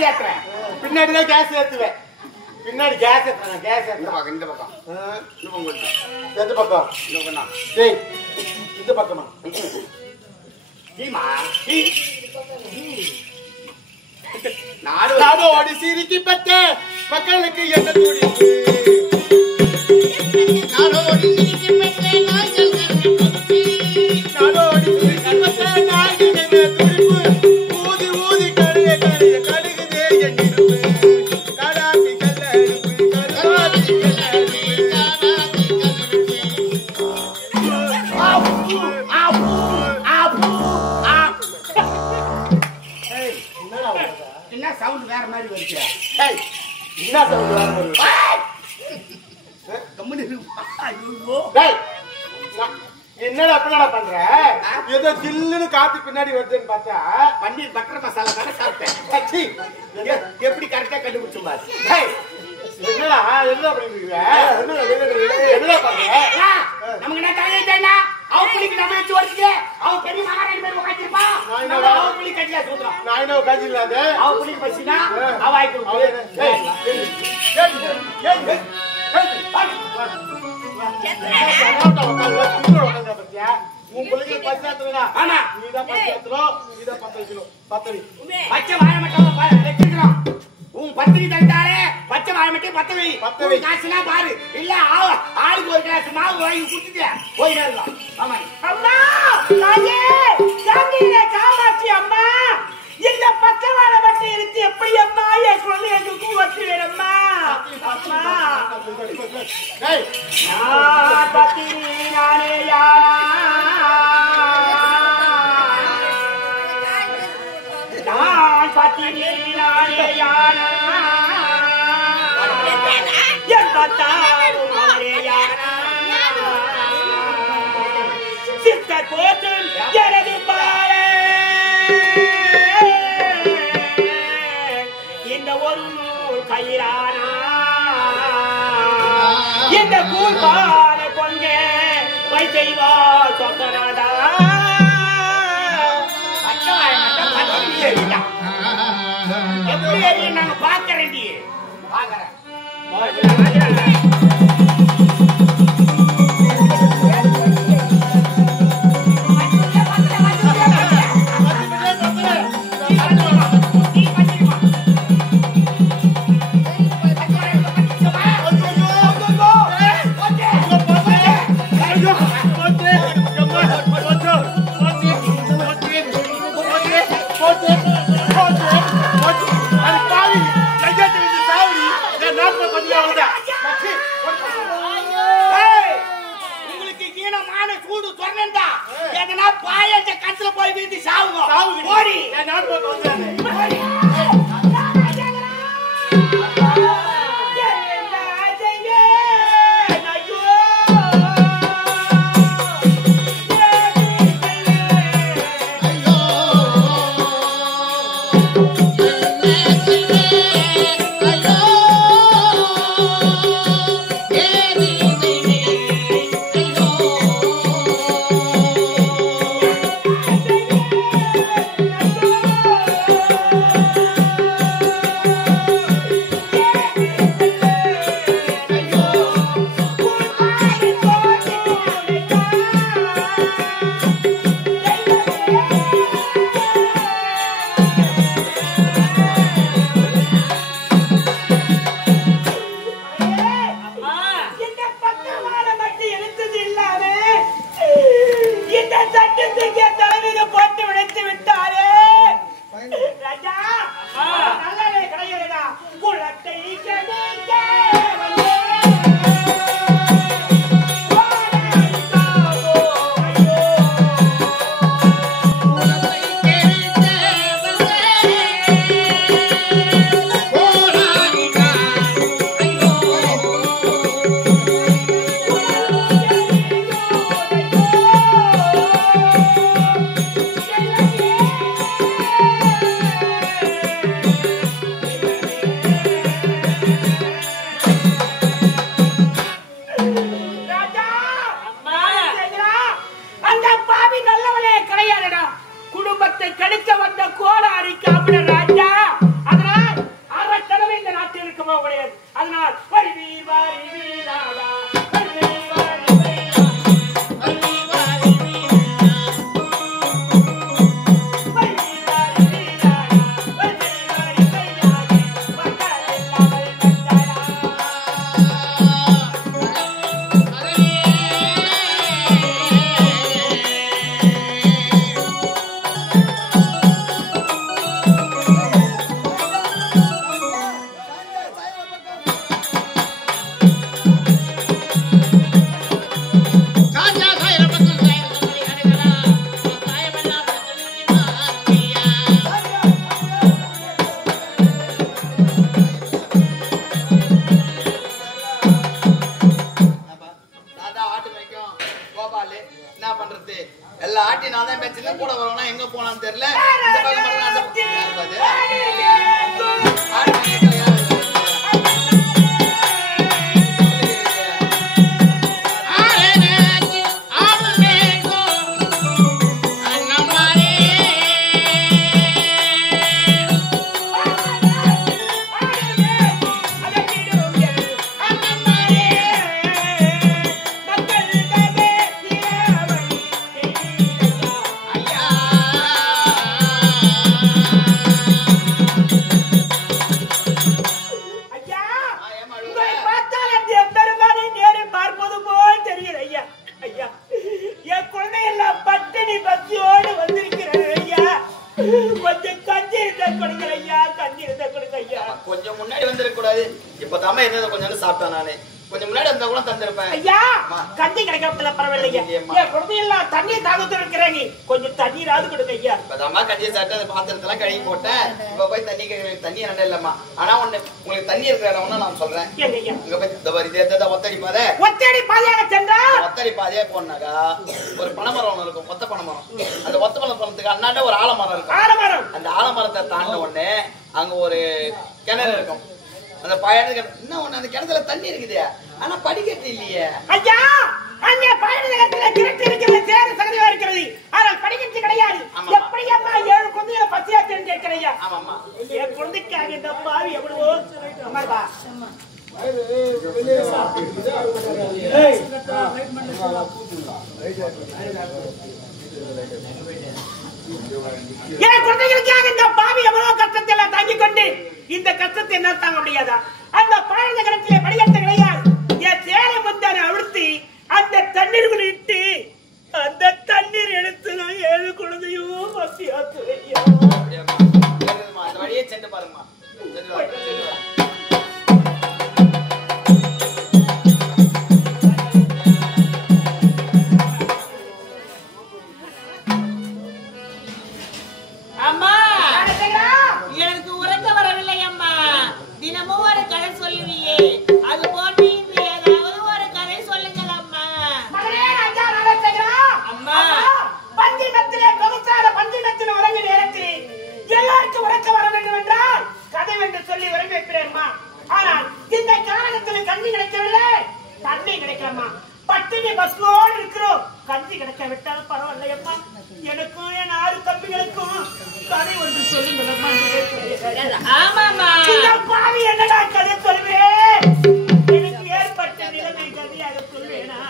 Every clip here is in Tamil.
கேஸ் ஏத்துறேன். பின்னாடி தான் கேஸ் ஏத்துவேன். பின்னாடி கேஸ் ஏத்துறேன். கேஸ் ஏத்துறேன். இந்த பக்கம் இந்த பக்கம் எந்த பக்கம்? இந்த பக்கம். டேய் இந்த பக்கமா? டீமா நாடோடி சிரிக்கி பட்ட மக்களுக்கு என்ன துடிப்பு? நாடோடி சிரிக்கி பட்ட நாய்கள் என்ன துடிப்பு? ஊதி ஊதி கடுகு கடுகுதே என் இருப்பு. கடாக்கி கல்லடுப்பு கருவாதி கல்லடுப்பு. என்ன சவுண்ட் வேற மாதிரி வருது? என்ன சவுண்ட் வேற மாதிரி? என்னடா அப்படின்னா பண்ற? ஏதோ ஜில்லுன்னு காத்து பின்னாடி வருதுன்னு பார்த்தா பன்னீர் பட்டர் மசாலா தானே சாப்பிட்டேன். எப்படி கரெக்டா கண்டுபிடிச்சு பாரு. என்னடா என்ன பண்ணிருக்கீங்க? என்ன பண்ற? நமக்கு என்ன தலையா? அவ புள்ளிக்கு நம்ம வச்சு ஓடிச்சு. அவ பெரிய மகாராணி பேர் உட்கார்ந்திருப்பா. அவ புள்ளி கட்டியா சொல்றான். நான் என்ன காஜி இல்லாத அவ புள்ளிக்கு பசினா அவ ஆயிட்டு. பச்சை வாழை மட்டும் வச்சிருக்கிறோம். உன் பத்திரி தந்தாலே பச்சை வாழை மட்டும் பத்தவை காசுனா பாரு. இல்ல ஆளுக்கு ஒரு கிளாஸ் மாவு வாங்கி குடிச்சுட்டு போயிடலாம். ஆமா அம்மா தாயே சாந்தியிலே காமாட்சி அம்மா இந்த பச்சை வாழை பற்றி இருந்து எப்படி அம்மா என் குழந்தைகளுக்கு வச்சு வேணம்மா? அம்மா நான் பத்திரி நானே யானா நான் பத்திரி நானே யானா என் பத்தாவும் நானே யானா சித்தர் போட்டு எனது பாரு இந்த ஒரு நூல் கயிறானா இந்த கூழ்பானை பொங்க வைத்தெய்வா சொந்தனாதா எப்படி எரியும் நாங்க பாக்குறேன். கொஞ்சம் முன்னாடி வந்திருக்க கூடாது. இப்பதாம எதாவது கொஞ்சம் சாப்பிட்டேன் நானு. கொஞ்சம் முன்னாடி வந்தா கூட தந்திருப்பேன். ஐயா கஞ்சி கிடைக்கிறதுல பரவாயில்லையா? ஏன் குழந்தையெல்லாம் தண்ணி தாகத்துல இருக்கிறாங்க, கொஞ்சம் தண்ணீராவது கொடுங்க ஐயா. இப்பதாம்மா கஞ்சியை சாப்பிட்டு அந்த பாத்திரத்தெல்லாம் கழுவி போட்டேன். இப்ப போய் தண்ணி ரெண்டா இல்லம்மா. ஆனா ஒண்ணு உங்களுக்கு தண்ணி இருக்கிற இடம்னா நான் சொல்றேன். இங்க போய் இந்த மாதிரி இதே ஒத்தடி பாதையாக சென்றா ஒத்தடி பாதையா போனாக்கா ஒரு பனைமரம் ஒண்ணு இருக்கும், ஒத்த பனைமரம். அந்த ஒத்த பனைமரத்துக்கு அண்ணாண்ட ஒரு ஆலமரம் இருக்கும். ஆலமரம் அந்த ஆலமரத்தை தாண்ட உடனே அங்க ஒரு கிணறு இருக்கும். அந்த பயணத்துக்கு என்ன ஒண்ணு, அந்த கிணத்துல தண்ணி இருக்குது, ஆனா படிக்கட்டு இல்லையே ஐயா. அங்க பயணத்துல கிணறு இருக்கிறது, சேறு சகதியா இருக்கிறது, ஆனா படிக்கட்டு கிடையாது. எப்படியம்மா 7 குழந்தைகளை பசியா தெரிஞ்சு இருக்கிறையா? ஆமாமா, என் குழந்தைக்காக இந்த பாவி எவ்வளவோ அம்மாப்பா என் குழந்தைகளுக்காக இந்த பாவி எவ்வளவு கஷ்டத்தை எல்லாம் தாங்கிக் கொண்டு இந்த கஷ்டத்தை என்ன தாங்க முடியாதா? அந்த பழைய நகரத்திலே படிக்கட்டு கிடையாது. என் சேலை முந்தான அழுத்தி அந்த தண்ணீர் இட்டு அந்த தண்ணீர் எடுத்து நான் 7 குழந்தையும் பசியாத்துவையா. அந்த வழியே சென்று பாருங்கம்மா. அம்மா எனக்கு உறக்க வரவில்லை அம்மா. தினமும் ஒரு கதை சொல்லுவியே, அது போன்று இன்று ஏதாவது ஒரு கதை சொல்லுங்கள் அம்மா. அம்மா பஞ்சிமத்திலே பகுசால பஞ்சிமத்தில் உறங்கு நேரத்தில் எல்லாருக்கும் உறக்க வர வேண்டும் என்றால் கதை என்று சொல்லி உறங்க வைக்கிறேன்மா. ஆனால் இந்த காரணத்தில் கஞ்சி கிடைக்கவில்லை, தண்ணி கிடைக்கலம்மா. பட்டினி பஸ்லோடு இருக்கிறோம், கஞ்சி கிடைக்க விட்டாலும் பரவாயில்லையம்மா. எனக்கும் என் 6 தம்பிகளுக்கும் கதை ஒன்று சொல்லுங்களம்மா. ஆமாமா, பாவி என்னடா கதை சொல்வேன்? எனக்கு ஏற்பட்ட நிலைமை கதையாக சொல்வேனா?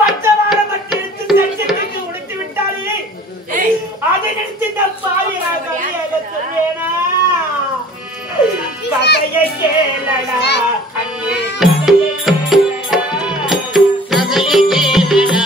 பச்சவார மட்டும் எடுத்து சஞ்சத்துக்கு உடைத்து விட்டாலே அதை நிறுத்தி இந்த பாவி கதையாக சொல்வேனா? கதையை கேளடா கண்ணே, கதையை கேளடா.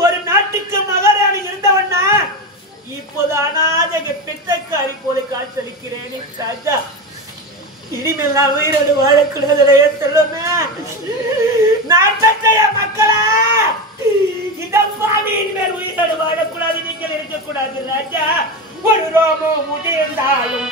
ஒரு நாட்டுக்கு மகாராணி இருந்தவன்னா இப்போது அனாதைக்கு பிச்சைக்காரி போல காட்சியளிக்கிறேன் ராஜா. இனிமேல் நான் உயிரோடு வாழக்கூடாது சொல்லுமே. நாட்டத்தைய மக்களா, இந்த பாவி இனிமேல் உயிரோடு வாழக்கூடாது, நீங்கள் இருக்கக்கூடாது ராஜா. ஒரு ரோமம் முதிர்ந்தாலும்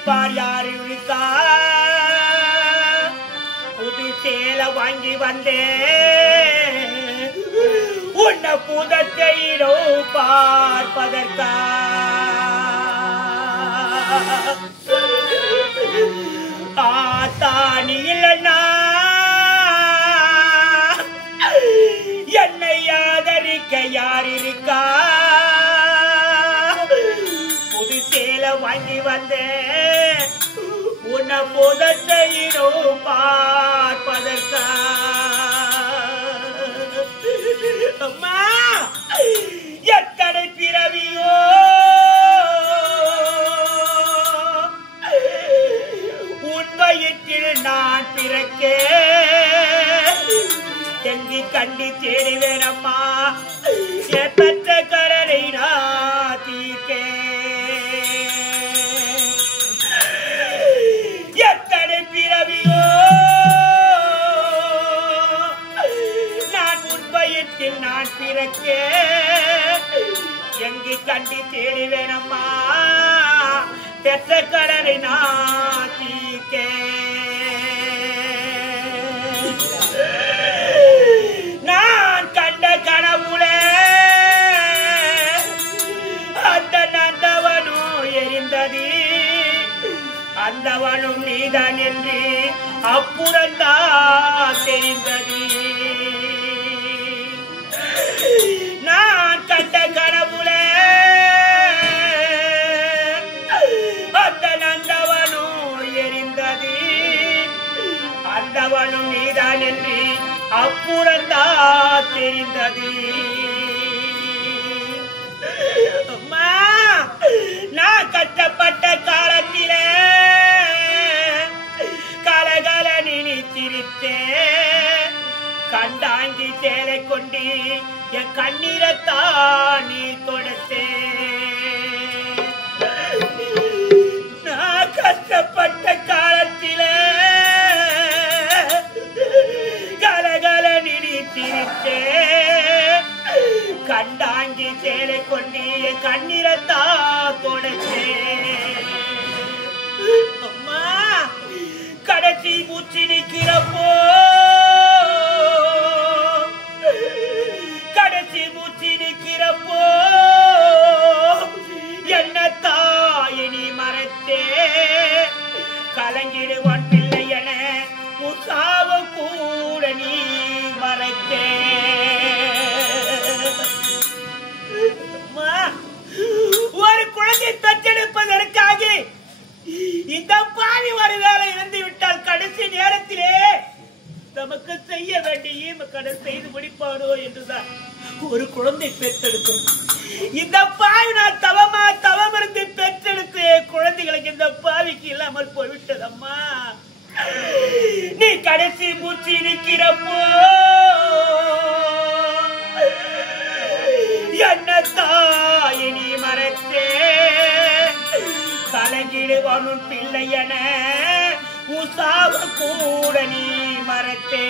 விழிப்பார் யாரு விழித்தா புது சேலை வாங்கி வந்தே உன்ன புதத்தையிடோ பார்ப்பதற்கா ஆத்தானி இல்லைன்னா என்னை ஆதரிக்க யார் இருக்கா புது சேலை வாங்கி வந்தேன் உன்னை புதத்தையிடோ பார்ப்பதற்கா அம்மா எத்தனை பிறவியோ உண்மையில் நான் பிறக்கே எங்கி கண்டி தேடிவேன் அம்மா பெற்ற கடனை நான் தீர்க்கே எத்தனை பிறவியோ நான் உண்மையில் நான் பிறக்கே எங்கி கண்டி தேடிவேன் அம்மா பெற்ற கடனை நான் தீர்க்கே நான் கண்ட கனவுல அந்த நந்தவனும் எரிந்தது அந்தவனும் நீதான் என்று அப்புறந்தான் தெரிந்தது நான் கண்ட கனவுல அந்த நந்தவனும் எரிந்தது அந்தவனும் நீதான் என்று அப்புறந்தான் தெரிந்தது அம்மா நான் கட்டப்பட்ட காலத்தில கலகல நினைத்திருத்தேன் கண்டாங்கி சேலை கொண்டு என் கண்ணீரத்தான் நீ தொடத்தேன் நான் கஷ்டப்பட்ட காலத்தில கலகல நினைத்திருத்தே கண்டாங்கி சேலை கொண்டு என் கண்ணீரத்தா தொடச்சே அம்மா கடைசி மூச்சு நிற்கிறப்போ கடைசி மூச்சு நிற்கிறப்போ என்ன தாயினி மறைத்தே கலங்கிடுவான் பிள்ளை என முசாவ கூட நீ மறைத்தே ஒரு குழந்தை பெற்றெடுப்பதற்காக இந்த பாவி ஒரு வேலை இறந்து விட்டால் கடைசி நேரத்திலே நமக்கு செய்ய வேண்டிய கடை செய்து முடிப்பானோ என்றுதான் ஒரு குழந்தை பெற்றெடுக்கும் இந்த பாவி நான் தவம் இருந்து பெற்றெடுத்து குழந்தைகளுக்கு இந்த பாவிக்கு இல்லாமல் போய்விட்டதம்மா நீ கடைசி மூச்சு நிற்கிறப்போ என்ன தாயினி மறைத்தே கலங்கிடுவானும் பிள்ளை என உசாவ கூட நீ மறைத்தே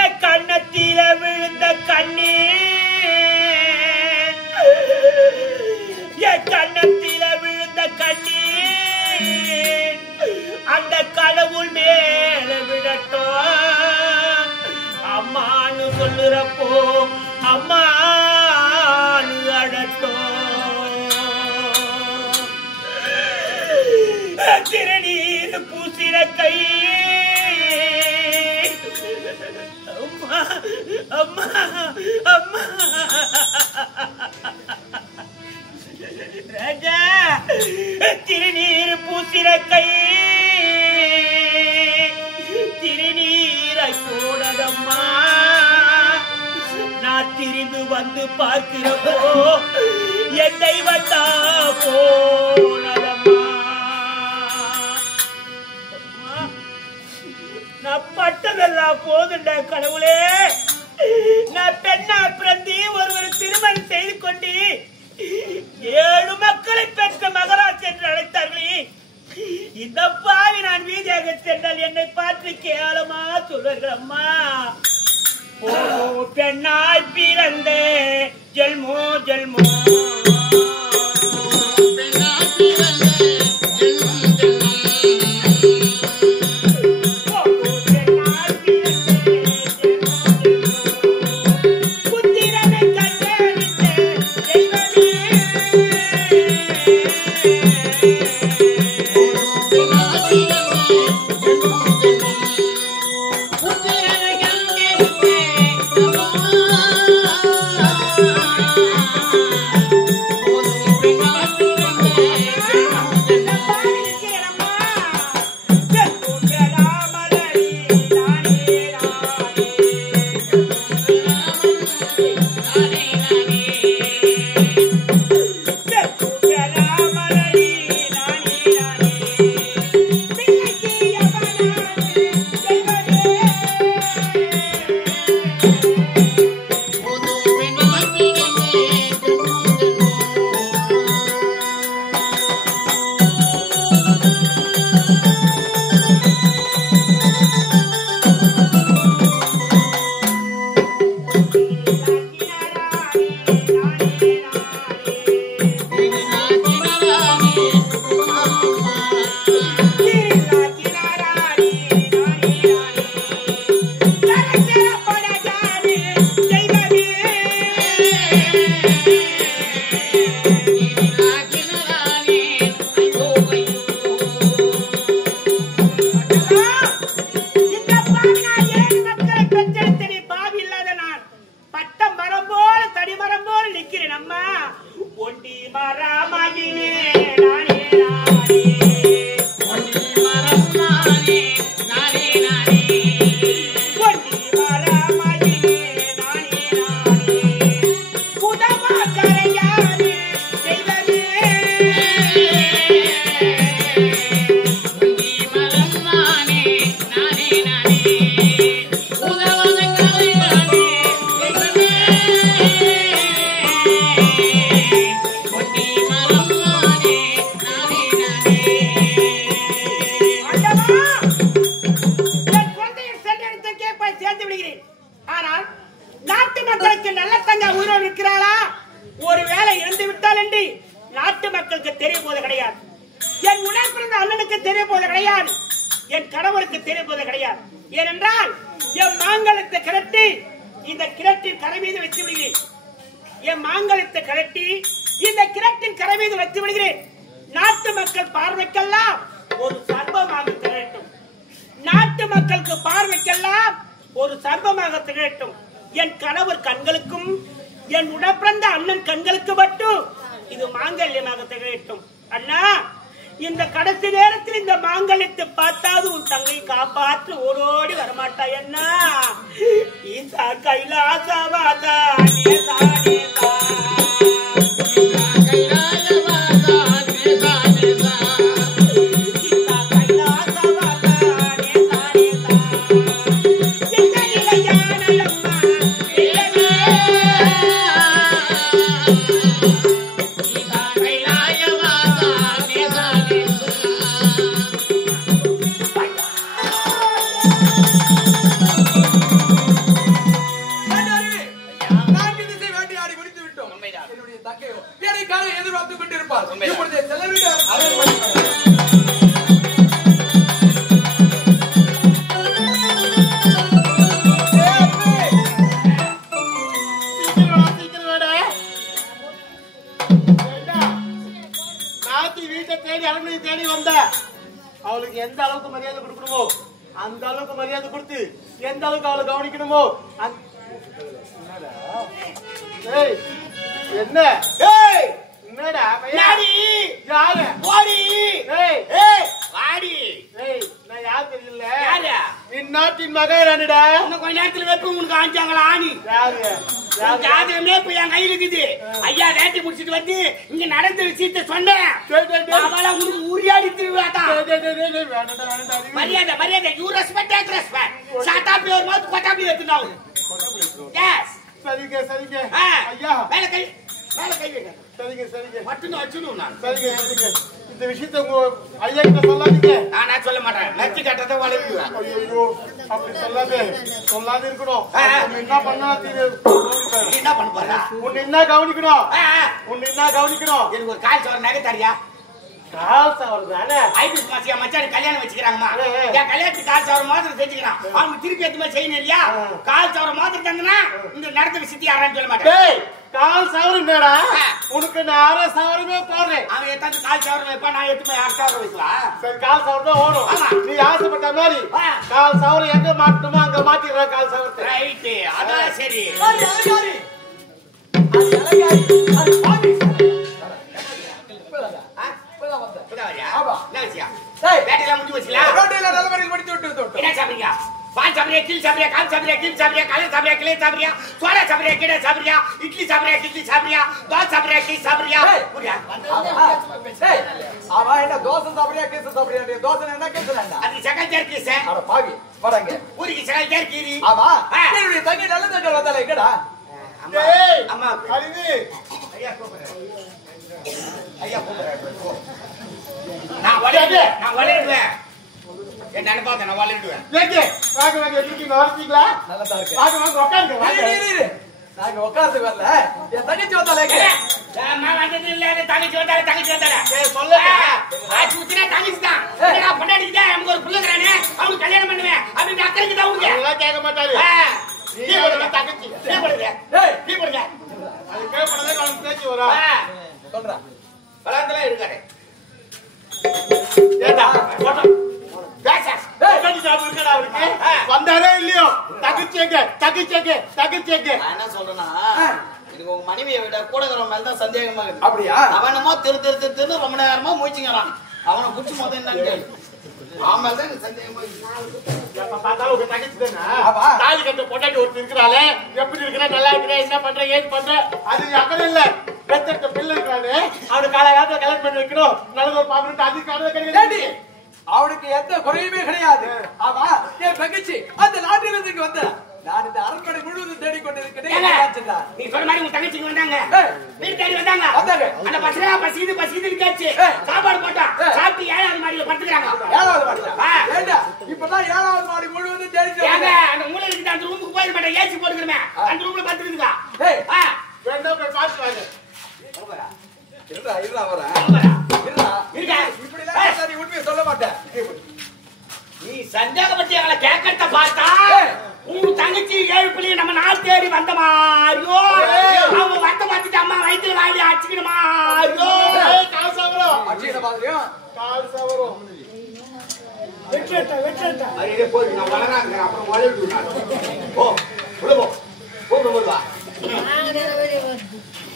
என் கண்ணத்தில விழுந்த கண்ணீர் என் கண்ணத்தில விழுந்த கண்ணீர் அந்த கடவுள் மேல விடட்டும் அம்மானு சொல்லுறப்போ அம்மானு அடட்டும் திருநீர் பூசின கை அம்மா அம்மா அம்மா ராஜா திருநீர் பூசின கை திருநீரை போனதம்மா நான் திரும்பி வந்து பார்க்கிறப்போ என் தெய்வத்தா போனதம்மா நான் பட்டதெல்லாம் போதுண்டா கடவுளே நான் பெண்ணா பிறந்து ஒருவர் திருமணம் செய்து கொண்டு 7 மக்களை பெற்ற மகராஜ் என்று அழைத்தார்களே இந்த பாவி நான் வீதியாக சென்றால் என்னை பார்த்து கேவலமா சொல்வார்கள் அம்மா ஓ பெண்ணாய் பிறந்தே ஜெல்மோ ஜெல்மோ தங்கச்சி வரா சொல்றா பலாத்தெல்லாம் இருக்காரு ஏண்டா அவருக்கு வந்தாரே இல்லையோ தகச்சேங்க நான் என்ன சொல்றேன்னா எனக்கு உங்க மனைவியை விட கூட இருக்கிற மேல தான் சந்தேகமா இருக்கு அப்படியா அவனமோ திரு ரொம்ப நேரமா மூச்சுங்கிறான் அவனை புடிச்சு போது என்னன்னு கேளு ஆமாம் தான் எனக்கு சந்தேகமா இருக்கு பார்த்தாலும் உங்க தங்கச்சி தானே தாலி கட்ட பொண்டாட்டி ஒருத்தர் இருக்கிறாளே எப்படி இருக்கிற நல்லா இருக்கிற என்ன பண்ற ஏது பண்ற அது அக்கறை இல்ல பெத்த பிள்ளை இருக்கிறானே அவனுக்கு காலகாலத்துல கல்யாணம் பண்ணி வைக்கணும் நல்லது பாக்கணும் அதுக்கான கிடையாது அவனுக்கு எந்த குறையுமே கிடையாது ஆமா என் தங்கச்சி அந்த நாட்டிலிருந்து இங்க வந்த நான் இந்த அரண்மனை முழுவதும் தேடிக்கொண்டிருக்கிறேன் நீ சொல்ற மாதிரி உங்க தங்கச்சிங்க வந்தாங்க வீடு தேடி வந்தாங்க அந்த பசிக்குதுன்னு கேச்சு சாப்பாடு போட்டா சாப்பிட்டு 7வது மாடியில படுத்துக்கிறாங்க 7வது மாடியில இப்பதான் 7வது மாடி முழுவதும் தேடி அந்த மூலையில இருக்கு அந்த ரூமுக்கு போயிட மாட்டேன் ஏசி போட்டுக்கிறமே அந்த ரூம்ல படுத்துக்குதுங்க வேண்டாம் போய் பாத்து வாங்க இருடா வரேன் இப்படி நீ உண்மையை சொல்ல மாட்டேன் நீ சந்தேகப்பட்டு எங்களை கேட்கறத பார்த்தா உங்க தங்கச்சி 7 பிள்ளைங்க நம்ம நாள் தேடி வந்த மாதிரியோ அவங்க வந்த பார்த்துட்டு அம்மா வயிற்றுல வாங்கி அடிச்சுக்கிற மாதிரியோ கால் சாவரம் அடிக்கிற மாதிரியும் கால் சாவரம் வெட்டா அங்கே போய் நான் வளராங்க அப்புறம் வளர்ந்து போ உள்ள போ போடுவா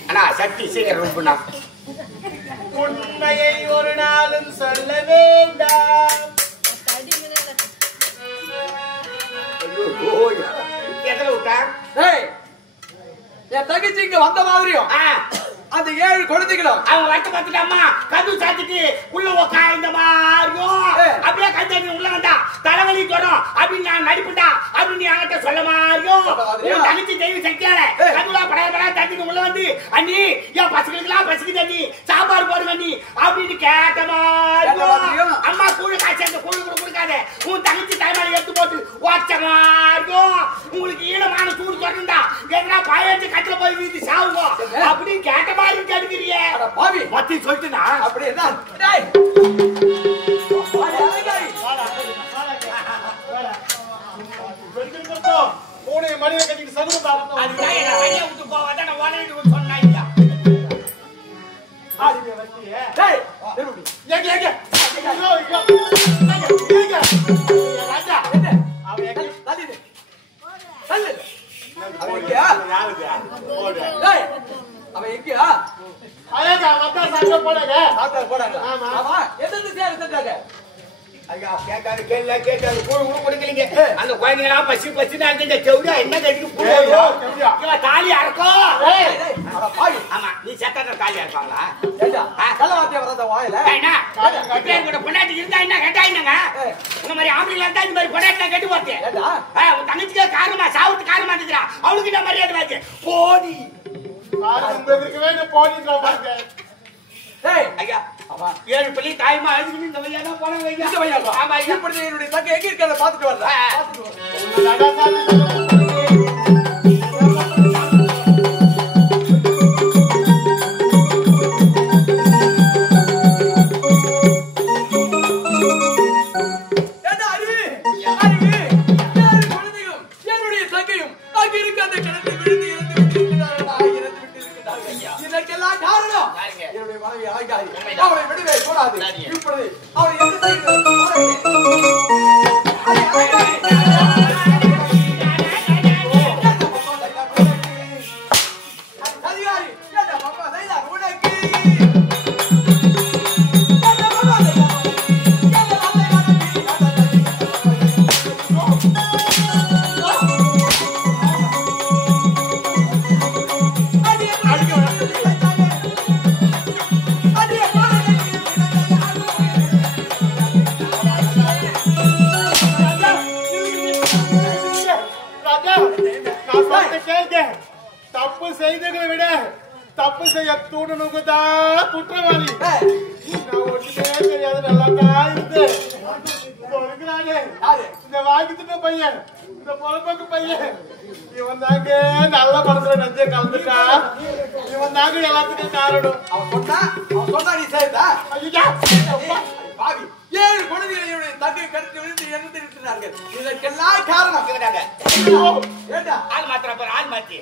அண்ணா சக்தி சீக்கிரம் ரூம் பண்ணா உண்மையை ஒரு நாளும் சொல்ல வேண்டாம் எதுல விட்டா என் தங்கச்சி இங்க வந்த மாதிரியும் அந்த 7 குழந்தைகளும் அவங்க வட்ட பார்த்துட்டு அம்மா கது சாத்திட்டு உள்ள உக்காந்த மாதிரியும் அப்படியே கஞ்சாடி உள்ள வந்தா தலைவலி ஜுரம் அப்படின்னு நான் நடிப்புண்டா அப்படின்னு நீ என்கிட்ட சொல்ல மாதிரியும் உன் தங்கச்சி தெய்வ சக்தியால கதுலா படையா தட்டிட்டு உள்ள வந்து அண்ணி என் பசங்களுக்கெல்லாம் பசிக்குது அண்ணி சாப்பாடு போடுங்க அண்ணி அப்படின்னு கேட்ட மாதிரியும் அம்மா கூழு காய்ச்சி அந்த கூழு கூட கொடுக்காத உன் தங்கச்சி தலைமையில எடுத்து போட்டு ஓச்ச மாதிரியும் உங்களுக்கு ஈனமான சூடு தொடர்ந்தா எங்கன்னா பாயாச்சு கட்டில போய் வீட்டு சாவுவோம் அப்படின்னு கேட்ட மாதிரி கேட்கிறியே பாவி மத்தி சொல்லிட்டுனா அப்படி என்ன மூணு மணியை கட்டிட்டு சதுர பாக்கணும் அதுதான் என்ன தனியா விட்டு போவாத நான் ஓலையிட்டு சொன்னா இல்ல ஆடிய வச்சியே டேய் எங்க ராஜா அவன் எங்க தள்ளு அவன் எங்கயா அவன் எங்கயா அழகா வந்தா சாப்பிட போடாங்க சாப்பிட போடாங்க ஆமா. ஆமா எந்த சேர் செஞ்சாங்க ஐயா கேட்காது கேட்காது கூழ் கூட குடிக்கலீங்க அந்த குழந்தைங்களா பசி இந்த செவுடா என்ன கட்டிக்கு பூ தாலி அறக்கும் அட பாவி ஆமா நீ செத்தாத தாலி அறப்பாங்களா ஏண்டா கள்ளவாத்திய வரத வாயில என்ன இப்ப பொண்டாட்டி இருந்தா என்ன கேட்டா என்னங்க இந்த மாதிரி ஆம்பளைங்களா இருந்தா இந்த மாதிரி பொண்டாட்டி கட்டி போச்சு ஏண்டா உன் தங்கச்சிக்கு காரணமா சாவுத்து காரணமா இருக்கிறா அவளுக்கு என்ன மரியாதை வாச்சு போடி உங்களுக்கு வேணும் போடிட்டு பாருங்க டேய் ஐயா 7 பிள்ளை தாய்மா அழுதுன்னு இந்த வழியா தான் போனாங்க ஐயா இந்த வழியா ஆமா ஐயா இப்படி என்னுடைய தங்க எங்க இருக்கறத பாத்துட்டு வரல ஏண்டா அறிவு குழந்தையும் என்னுடைய தங்கையும் அங்க இருக்க அந்த கிணத்து விழுந்து இறந்து விட்டிருக்கிறார்கள் இதற்கெல்லாம் காரணம் என்னுடைய மனைவி அழகாரி அவளை விடவே கூடாது இப்பொழுது அவளை எந்த செய்கிறது அதிகாரி ஏண்டா பாப்பா செய்தார் உனக்கு தப்பு செய்ததை விட தப்பு செய்ய தூண்டனுக்கு தான் குற்றவாளி நான் ஒண்ணுமே தெரியாது நல்லா இருந்து இருக்கிறானே இந்த வாங்கிட்டு பையன் இந்த பொழப்புக்கு பையன் இவன் தாங்க நல்ல மனசுல நஞ்ச கலந்துட்டா இவன் தாங்க எல்லாத்துக்கும் காரணம் அவன் சொன்னா நீ செய்தா ஐயா பாவி 7 குழந்தைகளுடைய தங்கை கருத்து விழுந்து இறந்து இருக்கிறார்கள் இதற்கெல்லாம் காரணம் ஏண்டா ஆள் மாத்திர ஆள் மாத்தி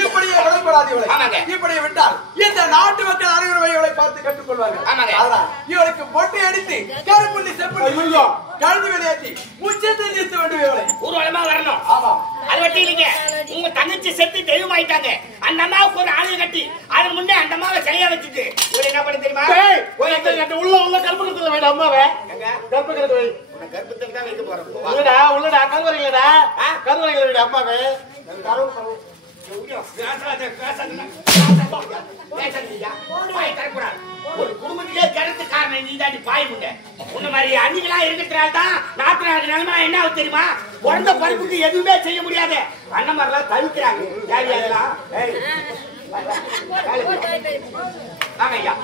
இப்படியே கவலைப்படாது இவளை. ஆமாங்க. இப்படி விட்டால் இந்த நாட்டு மக்கள் அனைவரும் இவளை பார்த்து கற்றுக்கொள்வார்கள். ஆமாங்க. அதனால் இவளுக்கு பொட்டை அடித்து கருப்புள்ளி செப்புள்ளி கழுந்து வெளியேற்றி முச்சத்தை நிறுத்த வேண்டும் இவளை. ஊர்வலமா வரணும். ஆமா. அது மட்டும் இல்லைங்க, உங்க தங்கச்சி செத்து தெய்வமாயிட்டாங்க. அந்த அம்மாவுக்கு ஒரு ஆளு கட்டி அதன் முன்னே அந்த அம்மாவை சிலையா வச்சுட்டு இவரு என்ன பண்ண தெரியுமா? உள்ள கருப்பு வேண்டாம் அம்மாவே கருப்பு கருப்பு கர்ப்பத்தில் தான் வைக்க போறோம். உள்ளடா உள்ளடா கருவறையிலடா கருவறையில விட அம்மாவே ஒரு குடும்பத்திலே கருத்து காரணம் நீ தாண்டி பாய் முண்டை. உன்ன மாதிரி அன்னிகளா இருக்கிறதுனால தான் நாட்டு நிலைமை என்ன தெரியுமா? பிறந்த பருப்புக்கு எதுவுமே செய்ய முடியாது. அண்ணன் மாதிரிலாம் தவிக்கிறாங்க. தேவையாதெல்லாம் ஐயா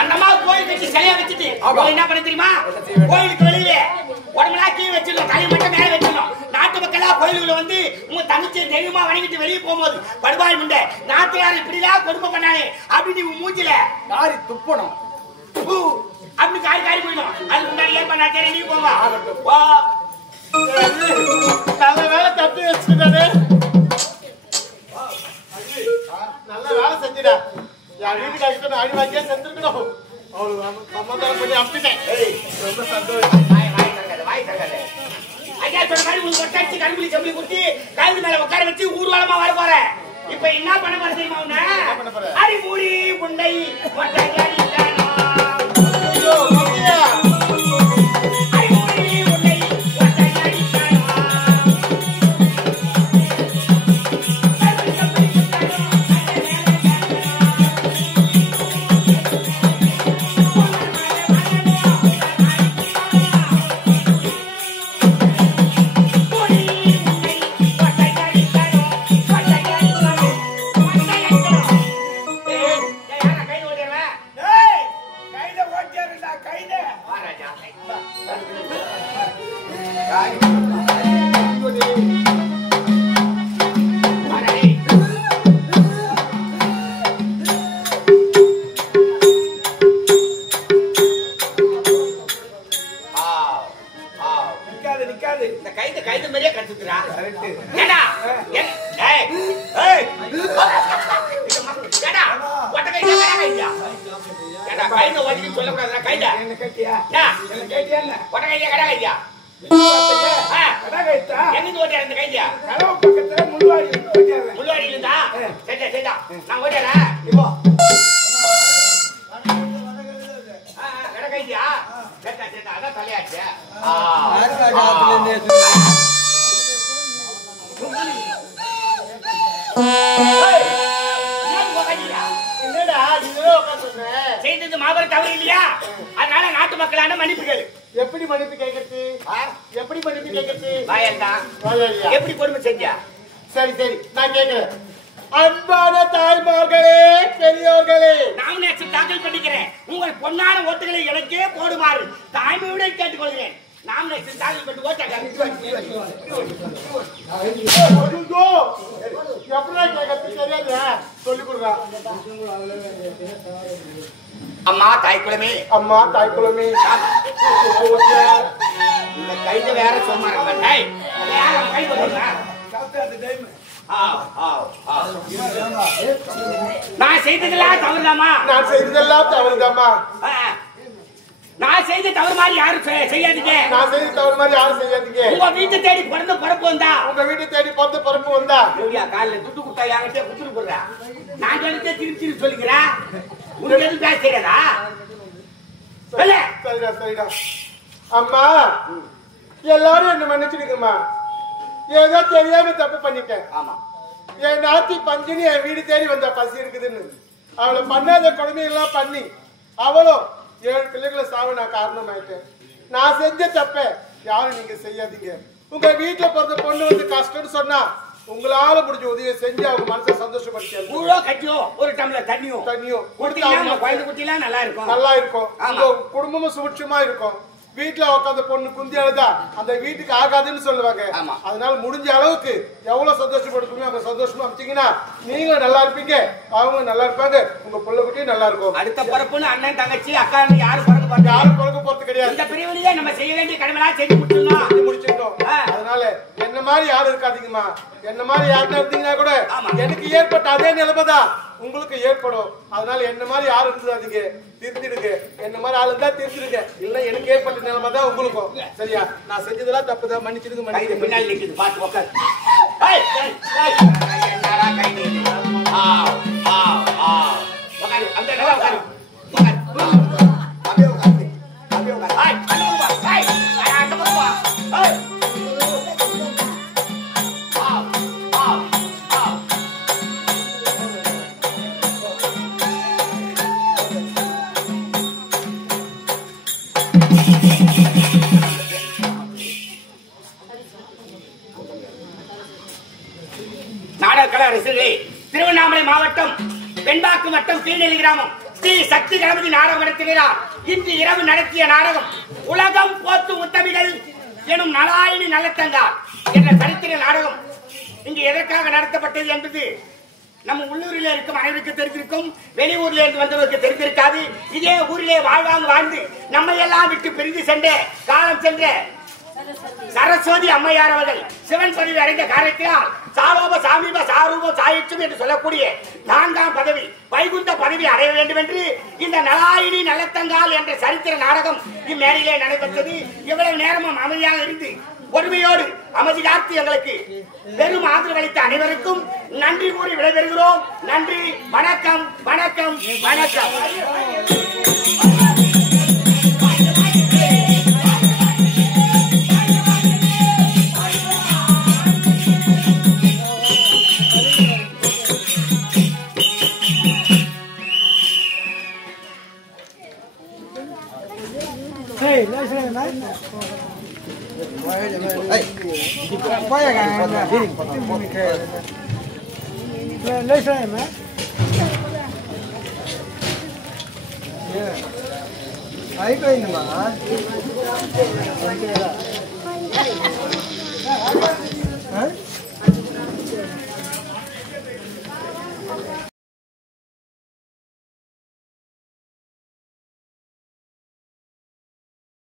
அண்ணமா கோயில் கட்டி சிலையா வச்சுட்டு என்ன பண்ண தெரியுமா? கோயிலுக்கு வெளியே உடம்புலாம் கீழே வச்சிடணும், தலை மட்டும் மேல வச்சிடணும். நாட்டு மக்களா கோயிலுக்குள்ள வந்து உங்க தங்கச்சி தெய்வமா வணங்கிட்டு வெளியே போகும்போது படுபாய் முண்டை நாட்டுக்காரர் இப்படிலாம் கொடுமை பண்ணானே அப்படின்னு உன் மூஞ்சில காரி துப்பணும் அப்படி காரி காரி போயிடும். அதுக்கு முன்னாடி ஏன் பண்ணா சரி நீ போவா நல்ல வேலை தப்பி வச்சுக்கிட்டாரு. நல்ல வேலை செஞ்சுடா. என் வீட்டுக்கு அடிக்கணும் அடி வாங்கியே செஞ்சிருக்கணும். அவளுக்கு சமாதானம் பண்ணி அனுப்பிட்டேன். ரொம்ப சந்தோஷம். வாய் தங்காது ஐயா சொன்ன மாதிரி உங்களுக்கு ஒட்டாச்சு கரும்புலி செம்புலி குத்தி கழுது மேல உட்கார வச்சு ஊர்வலமா வர போறேன். இப்ப என்ன பண்ண போற தெரியுமா? உன்ன அடி மூடி குண்டை செய்தது மாபெரும் தவறு இல்லையா? அதனால நாட்டு மக்களான மன்னிப்பு கேளு. எப்படி மன்னிப்பு கேட்கறது? எப்படி மன்னிப்பு கேட்கறது? எப்படி கொடுமை செஞ்சா? சரி சரி நான் கேட்கிறேன். அன்பான தாய்மார்களே, பெரியோர்களே, நாமினேஷன் தாக்கல் பண்ணிக்கிறேன். உங்கள் பொன்னான ஓட்டுகளை எனக்கே போடுமாறு தாய்மையுடன் கேட்டுக்கொள்கிறேன். நாமினேஷன் தாக்கல் பண்ணி ஓட்டாங்க எப்படா கேட்கறது தெரியாது சொல்லிக் கொடுறா. அம்மா தாய்க்குளமே, அம்மா தாய்க்குளமே, இந்த கைத வேற சும்மா நான் செய்ததெல்லாம் தவறுதாமா? நான் செய்ததெல்லாம் தவறுதாமா? நான் செய்த தவறு மாதிரி யாரும் செய்யாதீங்க. நான் செய்த தவறு மாதிரி யாரும் செய்யாதீங்க. உங்க வீட்டை தேடி பிறந்த பிறப்பு வந்தா, உங்க வீட்டை தேடி பிறந்த பிறப்பு வந்தா காலையில துட்டு குட்டா யாங்கிட்டே குத்துட்டு போடுறா. நான் சொல்லிட்டே திருப்பி திருப்பி சொல்லிக்கிறேன். உங்களுக்கு எதுவும் பேச தெரியாதா? சரிடா சரிடா. அம்மா எல்லாரும் என்ன மன்னிச்சிடுங்கம்மா. ஏதோ தெரியாம தப்பு பண்ணிட்டேன். ஆமா, என் நாத்தி பங்கினி என் வீடு தேடி வந்தா பசி இருக்குதுன்னு அவளை பண்ணாத கொடுமையெல்லாம் பண்ணி அவளும் 7 பிள்ளைகளை சாவ நான் காரணம் ஆயிட்டேன். நான் செஞ்ச தப்ப யாரும் நீங்க செய்யாதீங்க. உங்க வீட்டுல பிறந்த பொண்ணு வந்து கஷ்டம்னு சொன்னா உங்களால முடிஞ்ச உதவியை செஞ்சு அவங்க மனசை சந்தோஷப்படுத்தி கூழோ கட்டியோ ஒரு டம்ளர் தண்ணியும் குழந்தை குட்டிலாம் நல்லா இருக்கும். நல்லா இருக்கும். உங்க குடும்பமும் சுபிட்சமா இருக்கும். வீட்டுல உட்காந்த பொண்ணு குந்தி அழுதா அந்த வீட்டுக்கு ஆகாதுன்னு சொல்லுவாங்க. அதனால முடிஞ்ச அளவுக்கு எவ்வளவு சந்தோஷப்படுத்துமோ அவங்க சந்தோஷமா அமைச்சீங்கன்னா நீங்களும் நல்லா இருப்பீங்க, அவங்க நல்லா இருப்பாங்க, உங்க புள்ள குட்டியும் நல்லா இருக்கும். அடுத்த பிறப்புன்னு அண்ணன் தங்கச்சி அக்கா யாரும் பிறக்க போறது கிடையாது. இந்த பிரிவிலேயே நம்ம செய்ய வேண்டிய கடமையா செஞ்சு முடிச்சிடணும். அதனால என்ன மாதிரி யாரும் இருக்காதீங்கம்மா. என்ன மாதிரி யாருன்னா இருந்தீங்கன்னா கூட எனக்கு ஏற்பட்ட அதே நிலைமைதான் உங்களுக்கு ஏற்படும். அதனால என்ன மாதிரி யாரும் இருந்துடாதீங்க, திருத்திடுங்க. என்ன மாதிரி ஆளு இருந்தா திருத்திடுங்க, இல்ல எனக்கு ஏற்பட்ட நிலைமை தான் உங்களுக்கும். சரியா? நான் செஞ்சதெல்லாம் தப்புதான், மன்னிச்சிடுங்க. மன்னிக்க பின்னாடி நிக்குது, பாத்து உட்கார். திருவண்ணாமலை மாவட்டம் வெண்பாக்கு வட்டம் கீழ்நெல்லி கிராமம் ஸ்ரீ சக்தி கணபதி நாடகம் நடத்துகிறார். இன்று இரவு நடத்திய நாடகம் உலகம் போத்து உத்தமிகள் எனும் நலாயினி நல்லத்தங்கார் என்ற சரித்திர நாடகம். இங்கு எதற்காக நடத்தப்பட்டது என்பது நம்ம உள்ளூரில் இருக்கும் அனைவருக்கு தெரிந்திருக்கும், வெளியூர்ல இருந்து வந்தவருக்கு தெரிந்திருக்காது. இதே ஊரிலே வாழ்ந்து நம்ம எல்லாம் விட்டு பிரிந்து சென்ற காலம் சென்ற சரஸ்வதி அம்மையார் அவர்கள் சிவன் பதவி அடைந்த காரணத்தினால் சாலோப சாமீப சாரூப சாயிச்சும் என்று சொல்லக்கூடிய 4ஆம் பதவி வைகுந்த பதவி அடைய வேண்டும் என்று இந்த நலாயினி நல்லத்தங்கால் என்ற சரித்திர நாடகம் இம்மேடையிலே நடைபெற்றது. இவ்வளவு நேரமும் அமைதியாக இருந்து பொறுமையோடு அமைதி காத்து எங்களுக்கு பெரும் ஆதரவளித்த அனைவருக்கும் நன்றி கூறி விடைபெறுகிறோம். நன்றி, வணக்கம், வணக்கம், வணக்கம். అయిపోయిందమ్మా